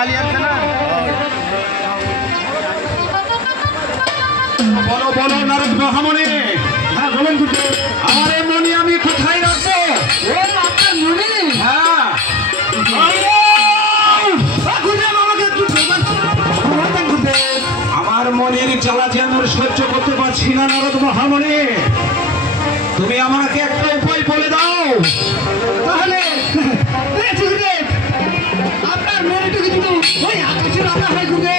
কালি আছে না। বলো বলো নারদ মহামণি। হ্যাঁ বলেন গুরুদেব। আমার এই মণি আমি কোথায় রাখবো? ও আপনার মনে। হ্যাঁ গুরুদেব আমাকে একটু সমাধান গুরুদেব। আমার মনের জ্বালা যে আমি সহ্য করতে পারছি না নারদ মহামণি, তুমি আমাকে একটা উপায় বলে দাও। তাহলে গুরুদেব আপনার মনেটুকু কিন্তু ওই আকাশের আলা হয় গুরুদেব।